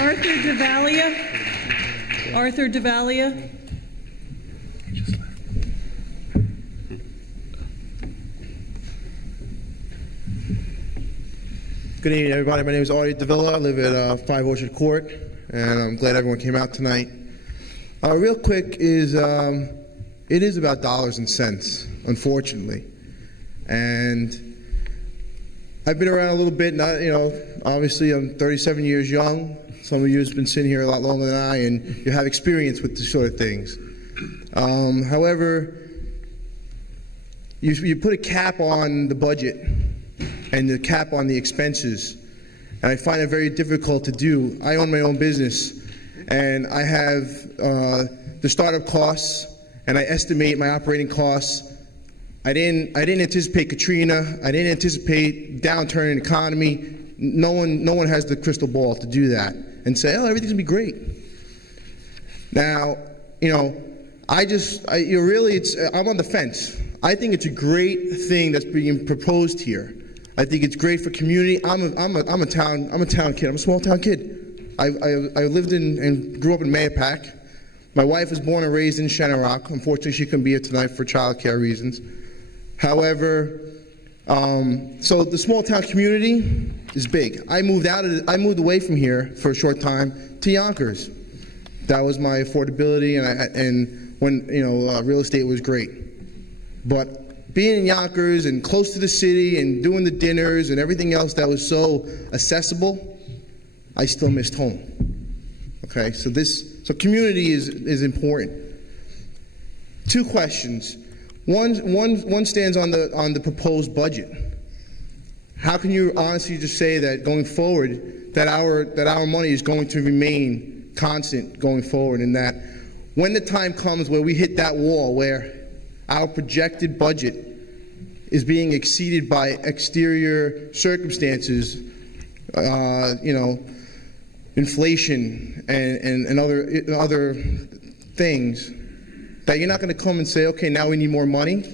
Arthur DeValia. Arthur DeValia. Good evening, everybody. My name is Artie Davila. I live at 5 Orchard Court, and I'm glad everyone came out tonight. Real quick is, it is about dollars and cents, unfortunately. And I've been around a little bit. Not, obviously I'm 37 years young. Some of you have been sitting here a lot longer than I, and you have experience with this sort of things. However, you put a cap on the budget and the cap on the expenses, and I find it very difficult to do. I own my own business, and I have the startup costs, and I estimate my operating costs. I didn't anticipate Katrina. I didn't anticipate downturn in the economy. No one has the crystal ball to do that and say, oh, everything's gonna be great. Now, I'm on the fence. I think it's a great thing that's being proposed here. I think it's great for community. I'm a town kid. I'm a small town kid. I lived in and grew up in Mayapack. My wife was born and raised in Shannon Rock. Unfortunately, she couldn't be here tonight for childcare reasons. However, so the small town community is big. I moved away from here for a short time to Yonkers. That was my affordability, and when real estate was great. But being in Yonkers and close to the city and doing the dinners and everything else that was so accessible, I still missed home. Okay, so community is important. Two questions. One stands on the proposed budget. How can you honestly just say that going forward that our money is going to remain constant going forward, and that when the time comes where we hit that wall where our projected budget is being exceeded by exterior circumstances, inflation and other things, that you're not going to come and say, okay, now we need more money?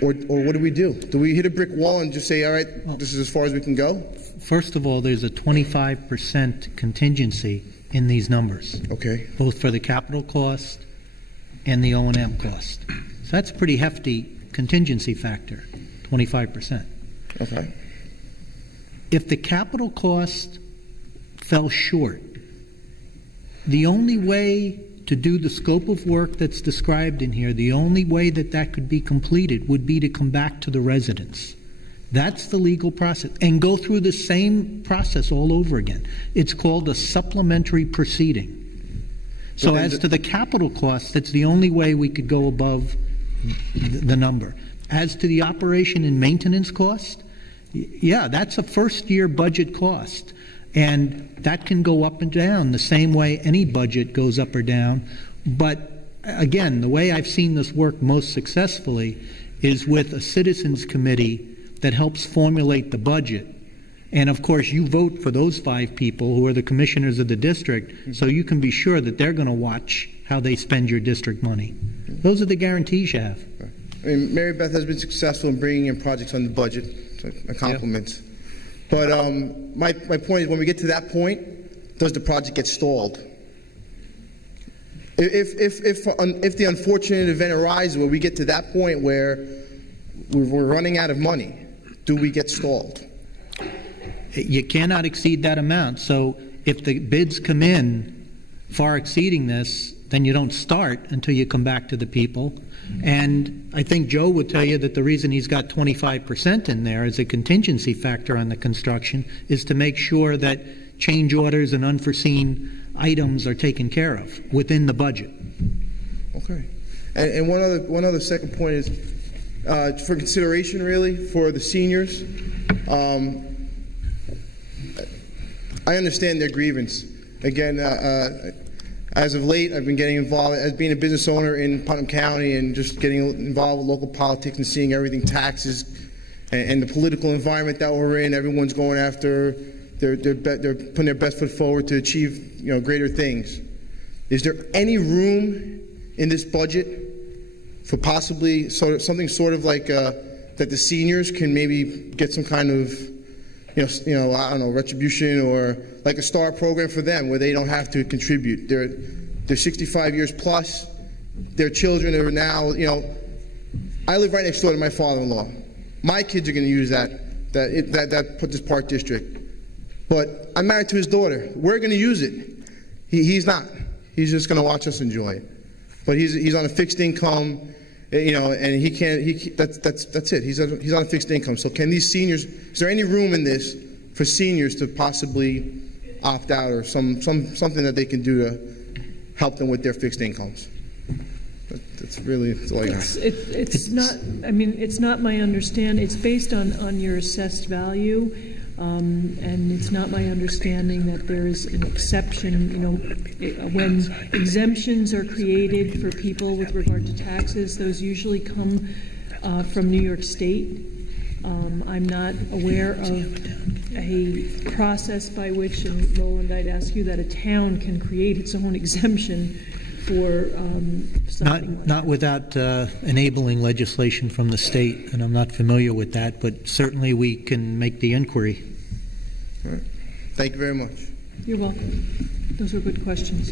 Or what do we do? Do we hit a brick wall and just say, all right, this is as far as we can go? First of all, there's a 25% contingency in these numbers. Okay. Both for the capital cost and the O&M cost. So that's a pretty hefty contingency factor, 25%. Okay. If the capital cost fell short, the only way to do the scope of work that's described in here, the only way that could be completed would be to come back to the residents. That's the legal process, and go through the same process all over again. It's called a supplementary proceeding. So as to the capital cost, that's the only way we could go above the number. As to the operation and maintenance cost, yeah, that's a first-year budget cost, and that can go up and down the same way any budget goes up or down. But again, the way I've seen this work most successfully is with a citizens committee that helps formulate the budget. And of course, you vote for those 5 people who are the commissioners of the district, so you can be sure that they're going to watch how they spend your district money. Those are the guarantees you have. I mean, Mary Beth has been successful in bringing in projects on the budget. So a compliment. Yeah. But my point is, when we get to that point, does the project get stalled? If the unfortunate event arises where we get to that point where we're running out of money, do we get stalled? You cannot exceed that amount. So if the bids come in far exceeding this, then you don't start until you come back to the people. And I think Joe would tell you that the reason he's got 25% in there as a contingency factor on the construction is to make sure that change orders and unforeseen items are taken care of within the budget. Okay. And one other second point is for consideration, really, for the seniors. I understand their grievance. Again, as of late, I've been getting involved as being a business owner in Putnam County and just getting involved with local politics and seeing everything, taxes, and the political environment that we're in. Everyone's going after, they're putting their best foot forward to achieve greater things. Is there any room in this budget for possibly something like that the seniors can maybe get some kind of I don't know, retribution or like a STAR program for them where they don't have to contribute. They're 65 years plus. Their children are now, I live right next door to my father-in-law. My kids are going to use this park district. But I'm married to his daughter. We're going to use it. He's not. He's just going to watch us enjoy it. But he's on a fixed income, and he can't. That's it. He's on a fixed income. So can these seniors? Is there any room in this for seniors to possibly opt out or something that they can do to help them with their fixed incomes? That's all I got. It's not. I mean, it's not my understanding. It's based on your assessed value, and it's not my understanding that there is an exception. When exemptions are created for people with regard to taxes, those usually come from New York State. I'm not aware of a process by which, and Roland, I'd ask you, that a town can create its own exemption for something not without enabling legislation from the state, and I'm not familiar with that, but certainly we can make the inquiry. All right. Thank you very much. You're welcome. Those were good questions.